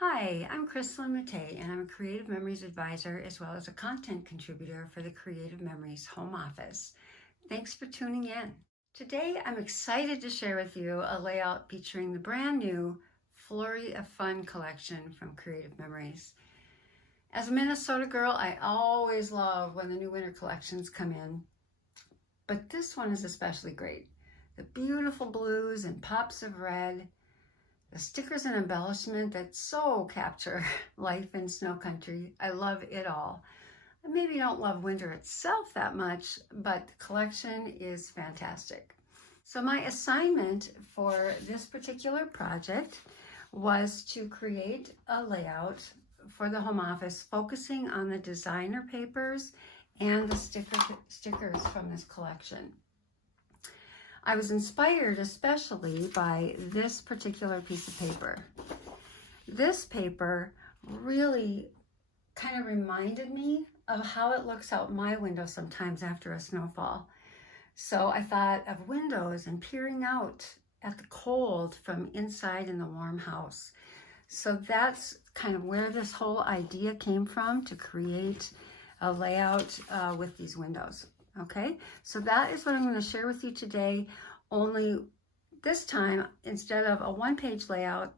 Hi, I'm Krislyn Mattei, and I'm a Creative Memories Advisor as well as a content contributor for the Creative Memories home office. Thanks for tuning in. Today, I'm excited to share with you a layout featuring the brand new Flurry of Fun collection from Creative Memories. As a Minnesota girl, I always love when the new winter collections come in, but this one is especially great. The beautiful blues and pops of red, the stickers and embellishment that so capture life in snow country. I love it all. I maybe don't love winter itself that much, but the collection is fantastic. So my assignment for this particular project was to create a layout for the home office focusing on the designer papers and the stickers from this collection. I was inspired especially by this particular piece of paper. This paper really kind of reminded me of how it looks out my window sometimes after a snowfall. So I thought of windows and peering out at the cold from inside in the warm house. So that's kind of where this whole idea came from, to create a layout with these windows. Okay, so that is what I'm going to share with you today, only this time, instead of a one-page layout,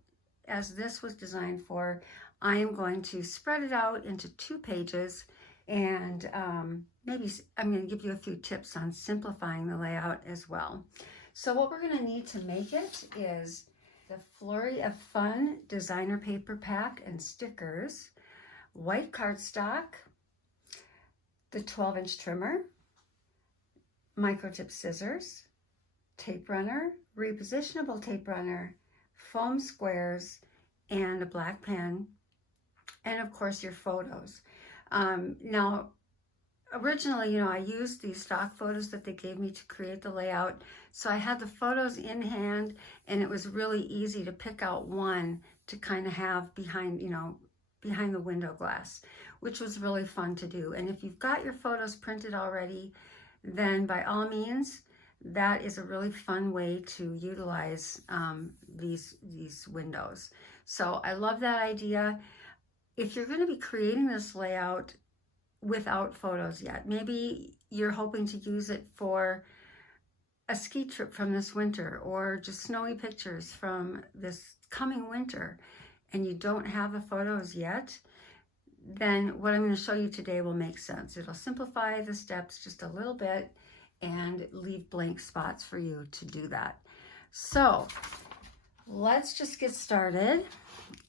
as this was designed for, I am going to spread it out into 2 pages, and maybe I'm going to give you a few tips on simplifying the layout as well. So what we're going to need to make it is the Flurry of Fun designer paper pack and stickers, white cardstock, the 12-inch trimmer, microtip scissors, tape runner, repositionable tape runner, foam squares, and a black pen, and of course your photos. Now, originally, I used these stock photos that they gave me to create the layout, so I had the photos in hand, and it was really easy to pick out one to kind of have behind the window glass, which was really fun to do. And if you've got your photos printed already, then by all means, that is a really fun way to utilize these windows. So I love that idea. If you're going to be creating this layout without photos yet, maybe you're hoping to use it for a ski trip from this winter, or just snowy pictures from this coming winter, and you don't have the photos yet, then what I'm going to show you today will make sense. It'll simplify the steps just a little bit and leave blank spots for you to do that. So let's just get started.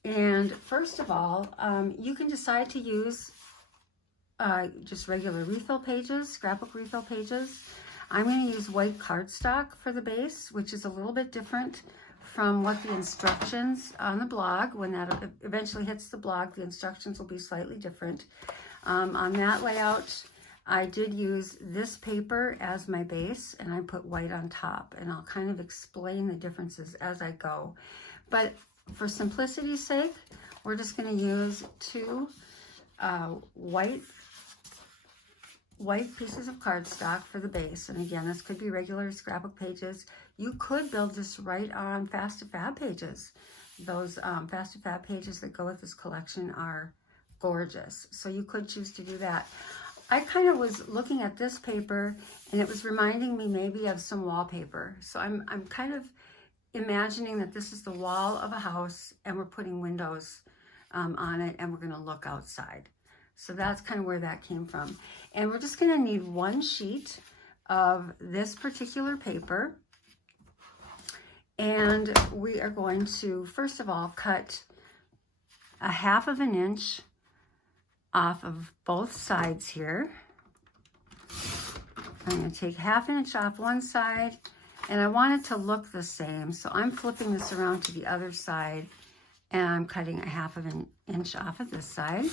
And first of all, you can decide to use just regular refill pages, scrapbook refill pages. I'm going to use white cardstock for the base, which is a little bit different from what the instructions on the blog. When that eventually hits the blog, the instructions will be slightly different. On that layout, I did use this paper as my base, and I put white on top, and I'll kind of explain the differences as I go. But for simplicity's sake, we're just going to use 2 white pieces of cardstock for the base. And again, this could be regular scrapbook pages. You could build this right on Fast to Fab pages. Those Fast to Fab pages that go with this collection are gorgeous. So you could choose to do that. I kind of was looking at this paper, and it was reminding me maybe of some wallpaper. So I'm kind of imagining that this is the wall of a house, and we're putting windows on it, and we're going to look outside. So that's kind of where that came from. And we're just going to need 1 sheet of this particular paper. And we are going to, first of all, cut a 1/2 inch off of both sides here. I'm going to take 1/2 inch off one side, and I want it to look the same. So I'm flipping this around to the other side, and I'm cutting a 1/2 inch off of this side.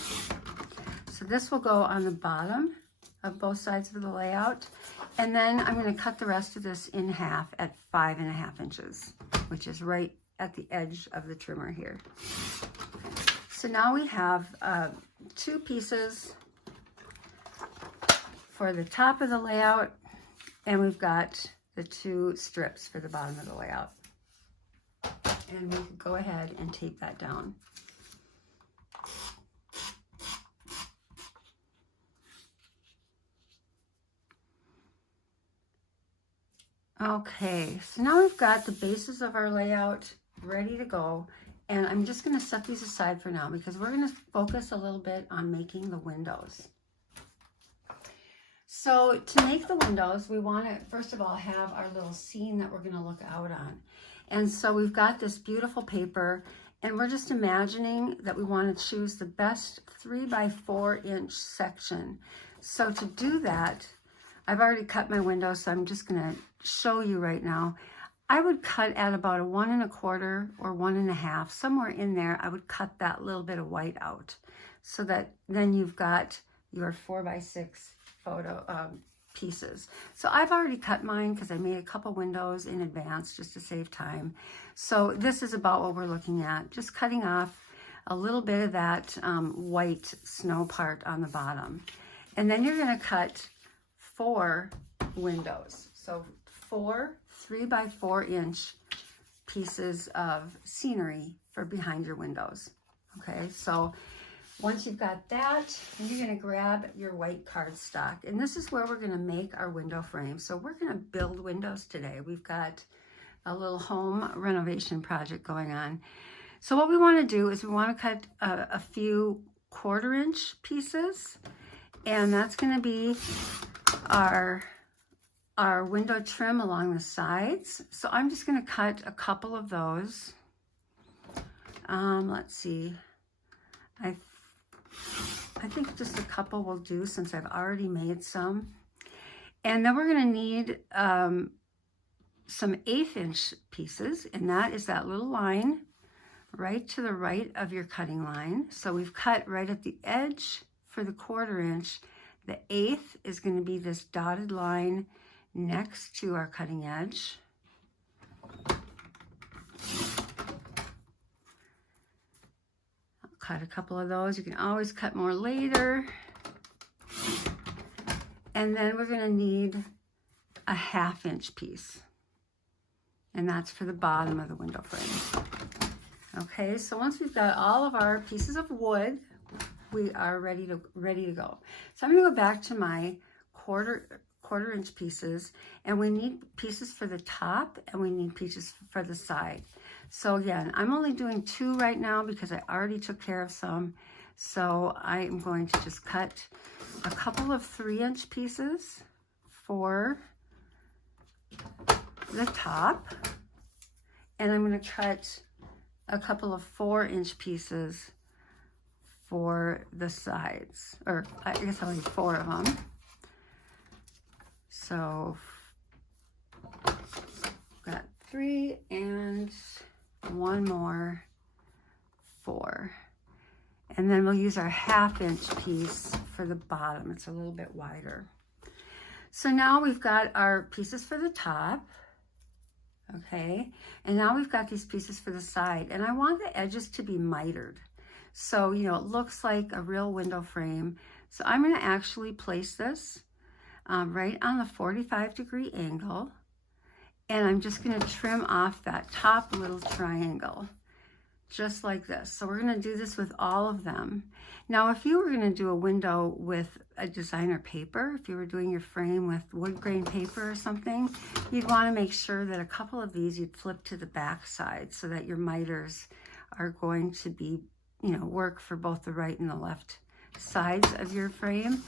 So this will go on the bottom of both sides of the layout. And then I'm going to cut the rest of this in half at 5.5 inches, which is right at the edge of the trimmer here. So now we have 2 pieces for the top of the layout, and we've got the 2 strips for the bottom of the layout. And we can go ahead and tape that down. Okay, so now we've got the bases of our layout ready to go. And I'm just going to set these aside for now because we're going to focus a little bit on making the windows. So to make the windows, we want to, first of all, have our little scene that we're going to look out on. And so we've got this beautiful paper, and we're just imagining that we want to choose the best 3 by 4 inch section. So to do that, I've already cut my window, so I'm just going to show you right now. I would cut at about a 1 1/4 or 1 1/2, somewhere in there. I would cut that little bit of white out so that then you've got your 4 by 6 photo pieces. So I've already cut mine because I made a couple windows in advance just to save time. So this is about what we're looking at, just cutting off a little bit of that white snow part on the bottom. And then you're going to cut 4 windows. So 4 3 by 4 inch pieces of scenery for behind your windows. Okay, so once you've got that, you're going to grab your white cardstock, and this is where we're going to make our window frame. So we're going to build windows today. We've got a little home renovation project going on. So what we want to do is we want to cut a few 1/4 inch pieces, and that's going to be our window trim along the sides. So I'm just going to cut a couple of those. Let's see. I think just a couple will do since I've already made some. And then we're going to need some 1/8 inch pieces, and that is that little line right to the right of your cutting line. So we've cut right at the edge for the 1/4 inch. The 1/8 is going to be this dotted line next to our cutting edge. I'll cut a couple of those. You can always cut more later. And then we're going to need a 1/2 inch piece. And that's for the bottom of the window frame. Okay, so once we've got all of our pieces of wood, we are ready to go. So I'm going to go back to my 1/4 inch pieces, and we need pieces for the top and we need pieces for the side. So again, I'm only doing 2 right now because I already took care of some. So I am going to just cut a couple of 3 inch pieces for the top, and I'm going to cut a couple of 4 inch pieces for the sides, or I guess I'll need 4 of them. So got 3 and 1 more, 4. And then we'll use our 1/2 inch piece for the bottom. It's a little bit wider. So now we've got our pieces for the top. Okay, and now we've got these pieces for the side, and I want the edges to be mitered. So, you know, it looks like a real window frame. So I'm going to actually place this right on the 45-degree angle, and I'm just going to trim off that top little triangle, just like this. So we're going to do this with all of them. Now, if you were going to do a window with a designer paper, if you were doing your frame with wood grain paper or something, you'd want to make sure that a couple of these you'd flip to the back side so that your miters are going to be, you know, work for both the right and the left sides of your frame.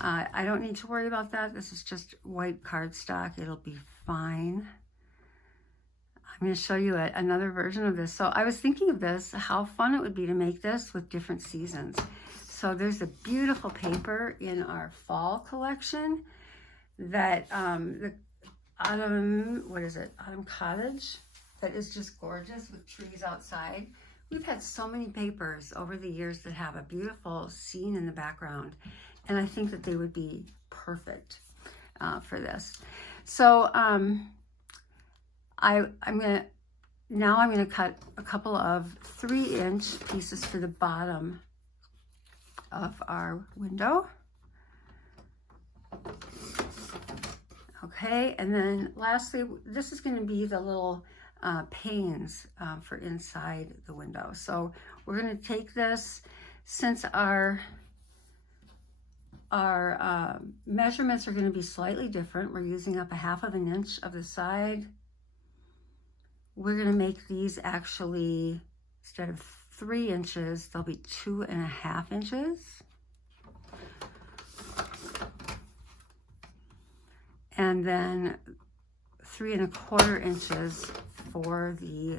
I don't need to worry about that. This is just white cardstock. It'll be fine. I'm going to show you another version of this. So I was thinking of this, how fun it would be to make this with different seasons. So there's a beautiful paper in our fall collection that the autumn, Autumn Cottage, that is just gorgeous with trees outside. We've had so many papers over the years that have a beautiful scene in the background, and I think that they would be perfect for this. So I'm gonna cut a couple of 3 inch pieces for the bottom of our window. Okay, and then lastly, this is going to be the little panes for inside the window. So we're going to take this, since our our measurements are going to be slightly different. We're using up 1/2 inch of the side. We're going to make these actually, instead of 3 inches, they'll be 2.5 inches. And then 3¼ inches for the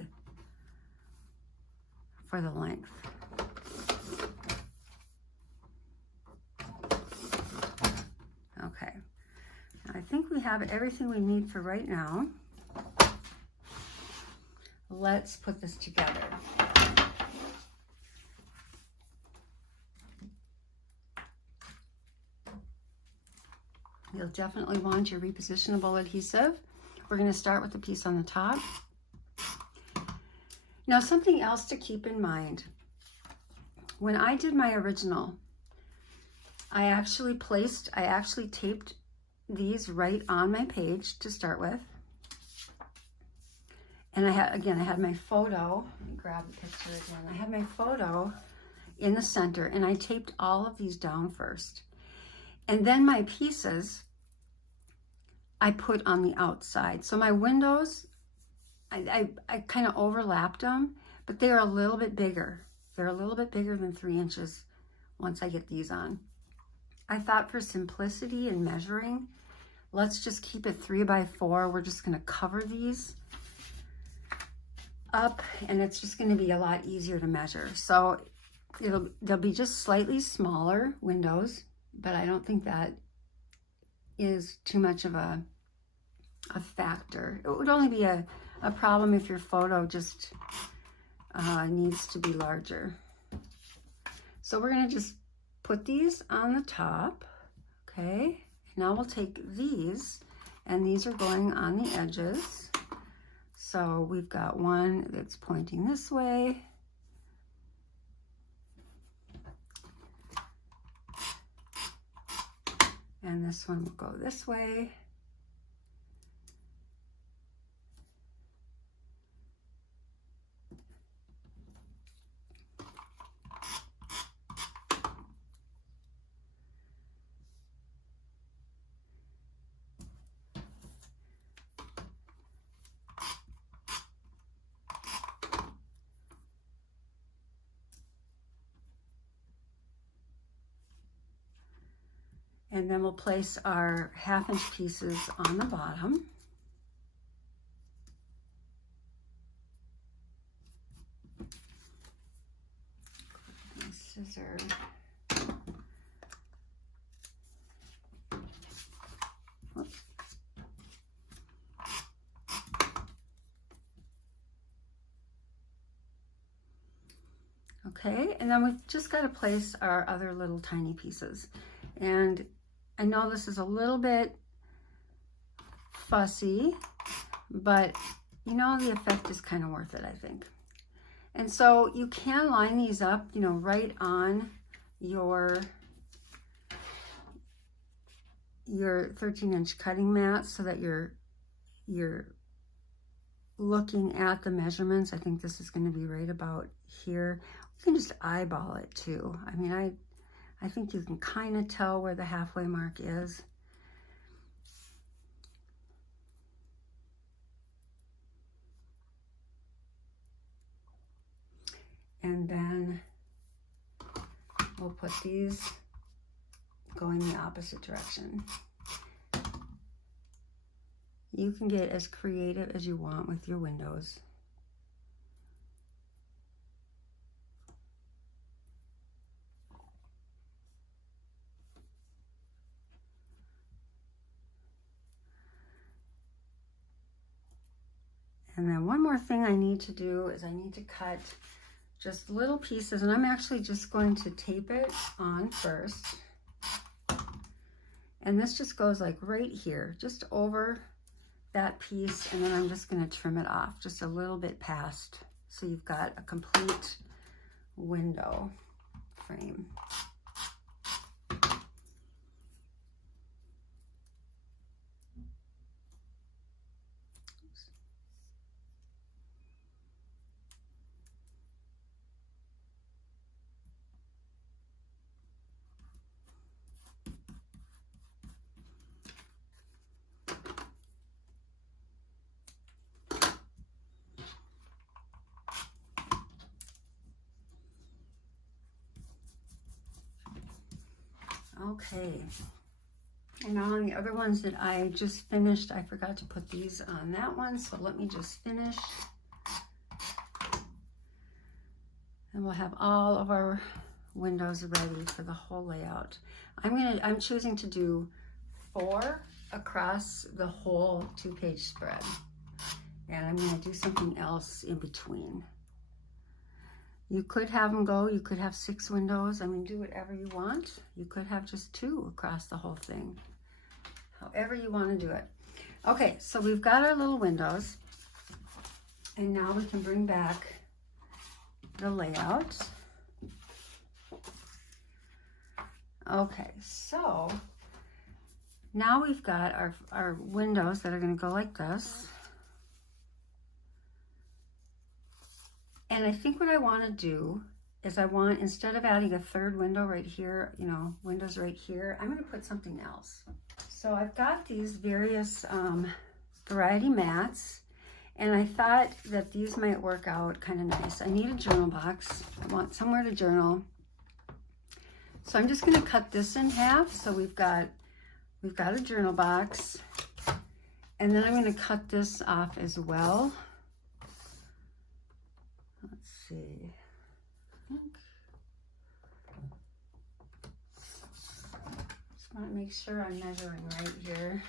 length. Okay, I think we have everything we need for right now. Let's put this together. You'll definitely want your repositionable adhesive. We're going to start with the piece on the top. Now, something else to keep in mind. When I did my original, I actually taped these right on my page to start with. And I had my photo. Let me grab the picture again. I had my photo in the center, and I taped all of these down first. And then my pieces, I put on the outside. So my windows, I kind of overlapped them, but they're a little bit bigger. They're a little bit bigger than 3 inches once I get these on. I thought for simplicity and measuring, let's just keep it 3 by 4. We're just going to cover these up, and it's just going to be a lot easier to measure. So they'll be just slightly smaller windows, but I don't think that is too much of a factor. It would only be a problem if your photo just needs to be larger. So we're going to just put these on the top. Okay, now we'll take these, and these are going on the edges. So we've got one that's pointing this way. And this one will go this way. And then we'll place our 1/2 inch pieces on the bottom. Scissor. Whoops. Okay, and then we've just got to place our other little tiny pieces. And I know this is a little bit fussy, but you know, the effect is kind of worth it, I think. And so you can line these up, you know, right on your 13-inch cutting mat, so that you're looking at the measurements. I think this is going to be right about here. You can just eyeball it too. I mean, I think you can kind of tell where the halfway mark is. And then we'll put these going the opposite direction. You can get as creative as you want with your windows. And then one more thing I need to do is I need to cut just little pieces, and I'm actually just going to tape it on first. And this just goes like right here, just over that piece, and then I'm just going to trim it off just a little bit past, so you've got a complete window frame. Okay. And now on the other ones that I just finished, I forgot to put these on that one, so let me just finish. And we'll have all of our windows ready for the whole layout. I'm choosing to do 4 across the whole 2-page spread. And I'm gonna do something else in between. You could have them go, you could have 6 windows. I mean, do whatever you want. You could have just 2 across the whole thing. However you want to do it. Okay, so we've got our little windows. And now we can bring back the layout. Okay, so now we've got our windows that are going to go like this. And I think what I want to do is instead of adding a 3rd window right here, you know, windows right here, I'm going to put something else. So I've got these various variety mats, and I thought that these might work out kind of nice. I need a journal box. I want somewhere to journal. So I'm just going to cut this in half. So we've got a journal box, and then I'm going to cut this off as well. Let's see. Just want to make sure I'm measuring right here.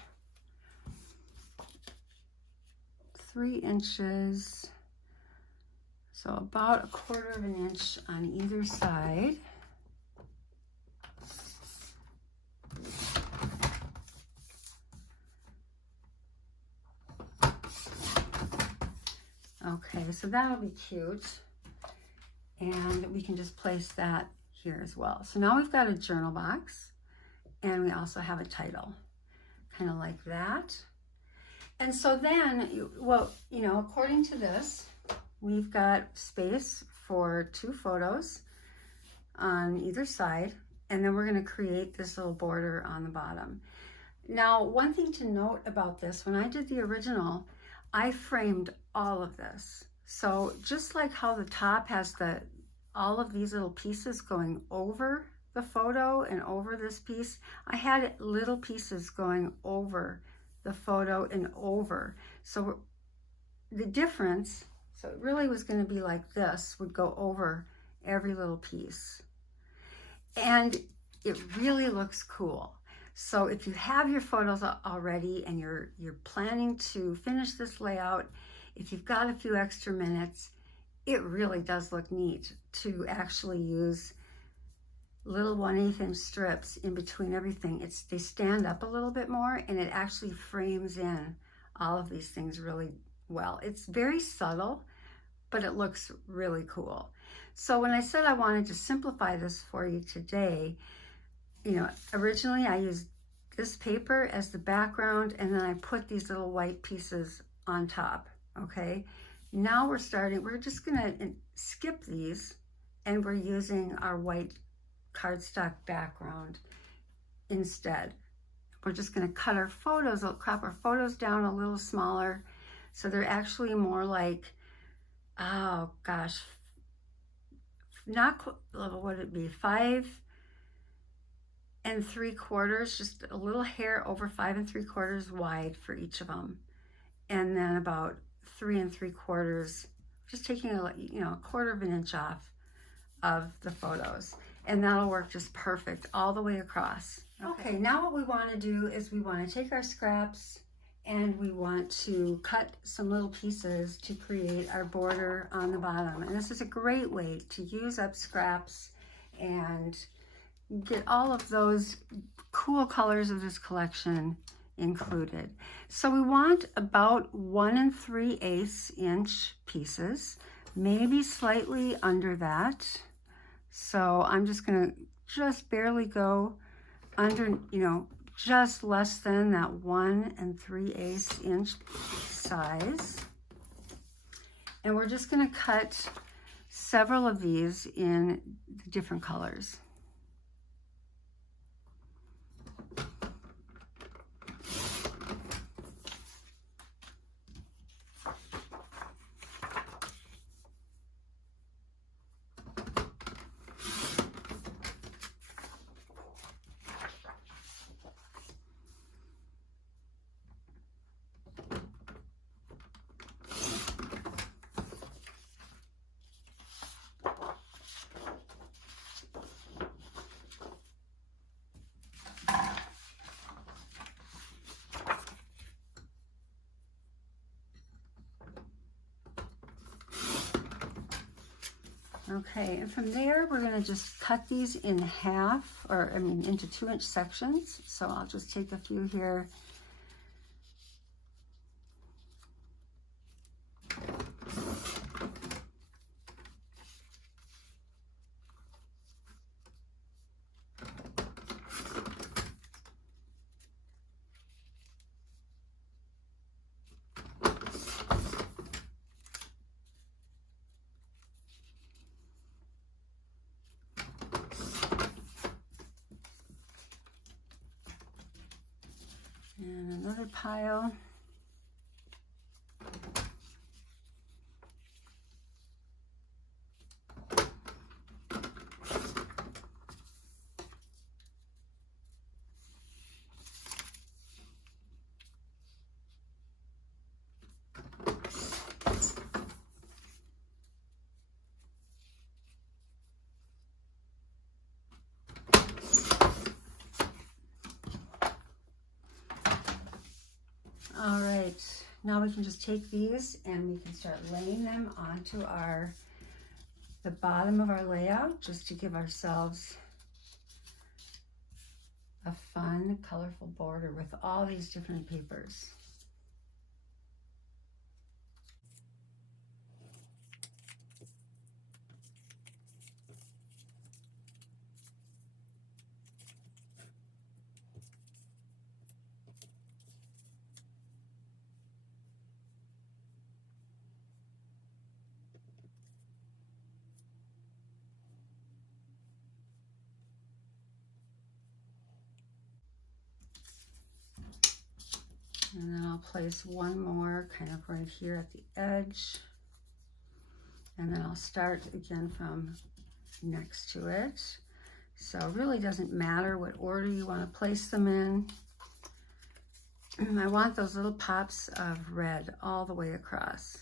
3 inches. So about 1/4 of an inch on either side. Okay, so that'll be cute. And we can just place that here as well. So now we've got a journal box, and we also have a title, kind of like that. And so then, well, you know, according to this, we've got space for 2 photos on either side, and then we're going to create this little border on the bottom. Now, one thing to note about this, when I did the original, I framed all of this. So just like how the top has all of these little pieces going over the photo and over this piece, I had little pieces going over the photo and over. So the difference, so it really was going to be like this, would go over every little piece. And it really looks cool. So if you have your photos already and you're planning to finish this layout, if you've got a few extra minutes, it really does look neat to actually use little 1/8 inch strips in between everything. They stand up a little bit more, and it actually frames in all of these things really well. It's very subtle, but it looks really cool. So when I said I wanted to simplify this for you today, you know, originally I used this paper as the background, and then I put these little white pieces on top, okay? Now we're just gonna skip these, and we're using our white cardstock background instead. We're just gonna cut our photos, crop our photos down a little smaller, so they're actually more like, oh gosh, what would it be, 5 3/4, just a little hair over 5 3/4 wide for each of them, and then about 3 3/4, just taking a 1/4 of an inch off of the photos, and that'll work just perfect all the way across. Okay, now what we want to do is we want to take our scraps and we want to cut some little pieces to create our border on the bottom. And this is a great way to use up scraps and get all of those cool colors of this collection included. So we want about 1 3/8 inch pieces, maybe slightly under that. So I'm just gonna barely go under, just less than that 1 3/8 inch size. And we're just gonna cut several of these in different colors. Okay, and from there, we're gonna just cut these in half, or I mean, into 2-inch sections. So I'll just take a few here. And another pile. All right, now we can just take these and we can start laying them onto the bottom of our layout, just to give ourselves a fun, colorful border with all these different papers. And then I'll place one more kind of right here at the edge. And then I'll start again from next to it. So it really doesn't matter what order you want to place them in. I want those little pops of red all the way across.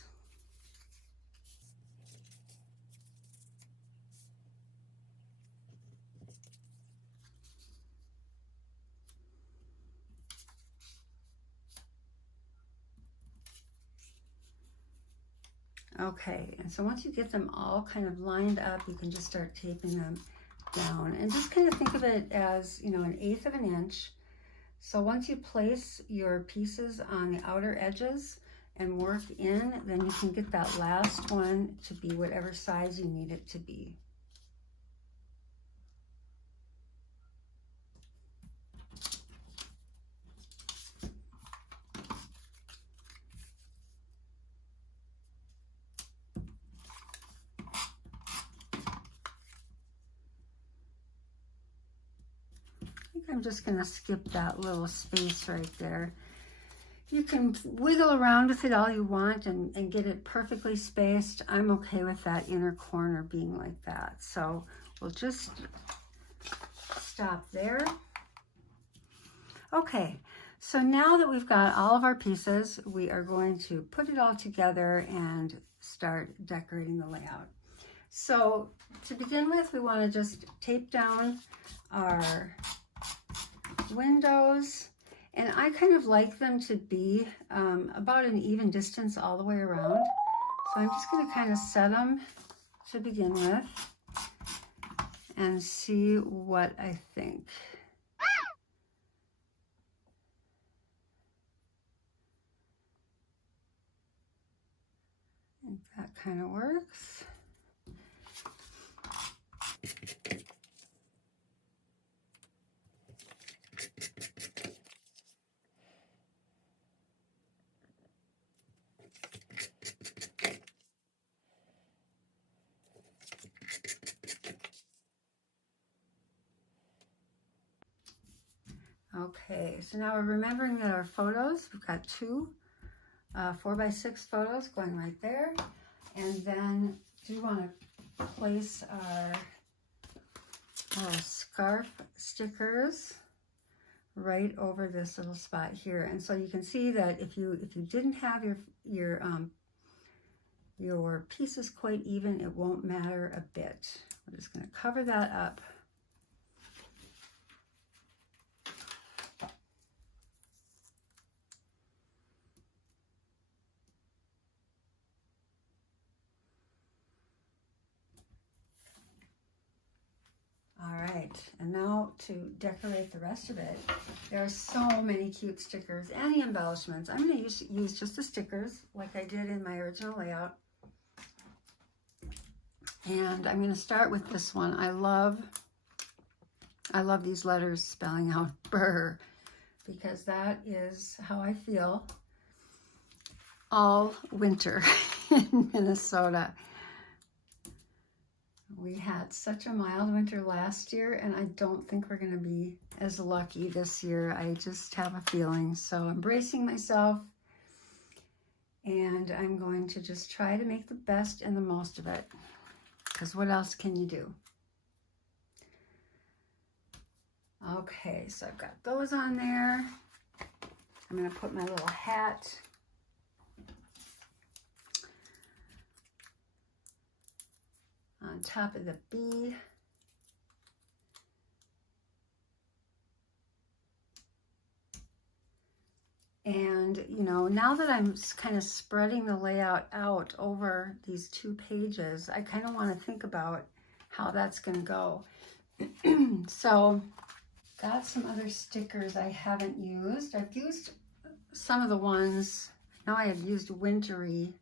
Okay, and so once you get them all kind of lined up, you can just start taping them down. And just kind of think of it as, you know, 1/8 of an inch. So once you place your pieces on the outer edges and work in, then you can get that last one to be whatever size you need it to be. I'm just going to skip that little space right there. You can wiggle around with it all you want and get it perfectly spaced. I'm okay with that inner corner being like that. So we'll just stop there. Okay, so now that we've got all of our pieces, we are going to put it all together and start decorating the layout. So to begin with, we want to just tape down our windows, and I kind of like them to be about an even distance all the way around. So I'm just going to kind of set them to begin with and see what I think. I think that kind of works. Okay, so now we're remembering that our photos, we've got two 4x6 photos going right there. And then do want to place our scarf stickers right over this little spot here. And so you can see that if you didn't have your pieces quite even, it won't matter a bit. We're just going to cover that up. right, and now to decorate the rest of it, there are so many cute stickers and the embellishments. I'm going to use just the stickers like I did in my original layout. And I'm going to start with this one. I love these letters spelling out "brr," because that is how I feel all winter in Minnesota. We had such a mild winter last year, and I don't think we're going to be as lucky this year. I just have a feeling. So I'm bracing myself, and I'm going to just try to make the best and the most of it, because what else can you do? Okay, so I've got those on there. I'm going to put my little hat on top of the bee. And, you know, now that I'm kind of spreading the layout out over these 2 pages, I kind of want to think about how that's going to go. So, got some other stickers I haven't used. I've used some of the ones, I know I had used Wintry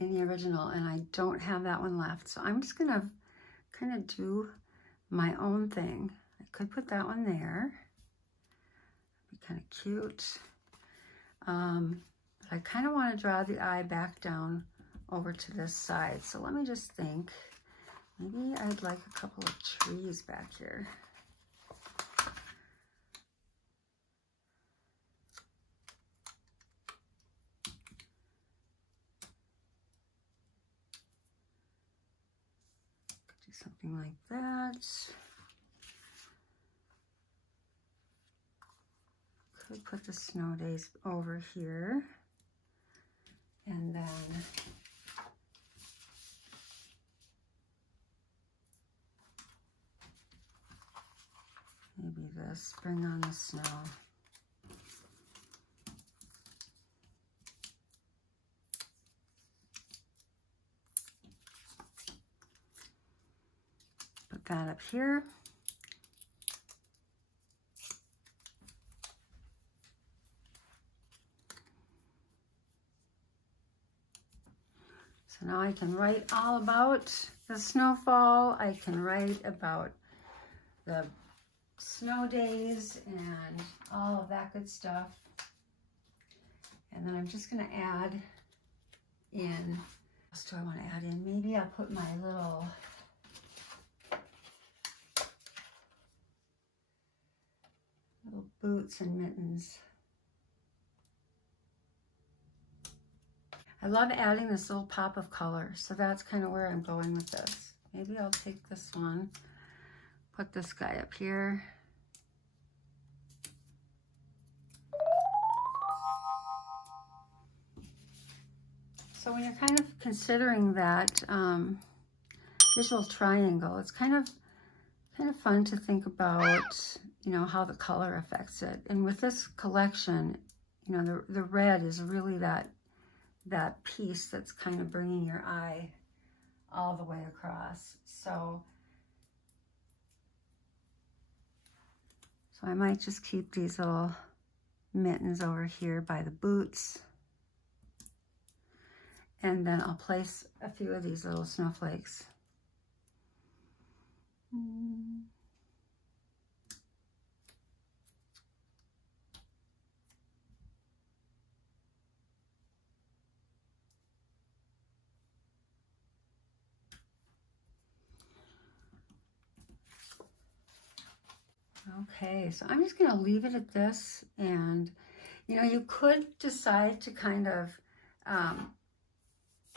in the original, and I don't have that one left. So I'm just going to kind of do my own thing. I could put that one there. Be kind of cute. But I kind of want to draw the eye back down over to this side. So let me just think. Maybe I'd like a couple of trees back here. Could do something like that. Could put the snow days over here, and then maybe this, bring on the snow. Put that up here. So now I can write all about the snowfall. I can write about the snow days and all of that good stuff. And then I'm just going to add in, what else do I want to add in? Maybe I'll put my little boots and mittens. I love adding this little pop of color, so that's kind of where I'm going with this. Maybe I'll take this one, put this guy up here. So when you're kind of considering that visual triangle, it's kind of fun to think about, you know, how the color affects it. And with this collection, you know, the red is really that piece that's kind of bringing your eye all the way across. So I might just keep these little mittens over here by the boots. And then I'll place a few of these little snowflakes. Okay, so I'm just going to leave it at this, and you know, you could decide to kind of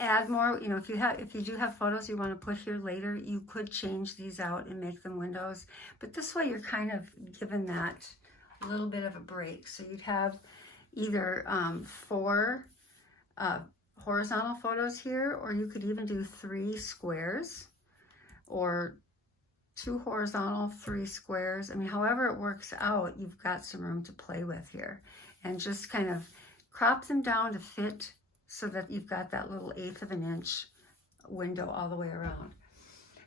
add more. You know, if you do have photos you want to put here later, you could change these out and make them windows. But this way, you're kind of given that little bit of a break. So you'd have either 4 horizontal photos here, or you could even do 3 squares, or 2 horizontal, 3 squares. I mean, however it works out, you've got some room to play with here. And just kind of crop them down to fit so that you've got that little 1/8 of an inch window all the way around.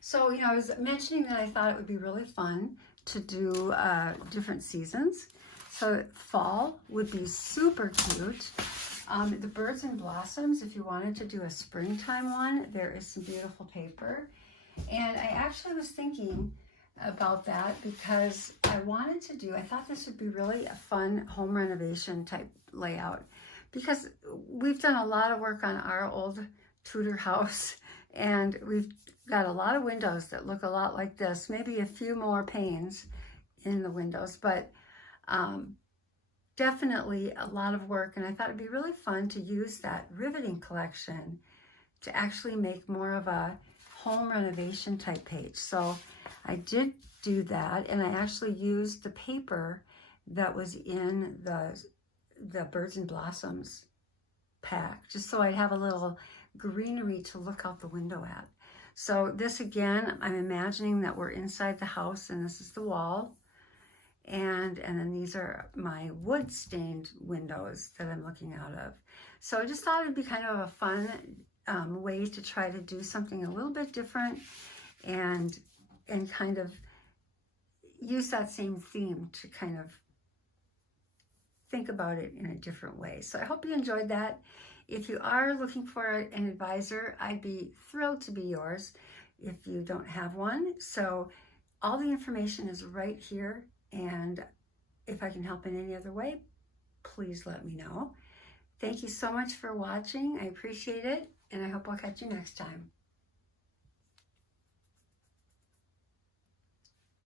So, I was mentioning that I thought it would be really fun to do different seasons. So fall would be super cute. The birds and blossoms, if you wanted to do a springtime one, there is some beautiful paper. And I actually was thinking about that because I thought this would be really a fun home renovation type layout, because we've done a lot of work on our old Tudor house, and we've got a lot of windows that look a lot like this, maybe a few more panes in the windows, but definitely a lot of work. And I thought it'd be really fun to use that riveting collection to actually make more of a home renovation type page. So I did do that, and I actually used the paper that was in the Birds and Blossoms pack, just so I'd have a little greenery to look out the window at. So this, again, I'm imagining that we're inside the house, and this is the wall, and then these are my wood stained windows that I'm looking out of. So I just thought it'd be kind of a fun way to try to do something a little bit different, and kind of use that same theme to kind of think about it in a different way. So I hope you enjoyed that. If you are looking for an advisor, I'd be thrilled to be yours if you don't have one. So all the information is right here, and if I can help in any other way, please let me know. Thank you so much for watching. I appreciate it, and I hope I'll catch you next time.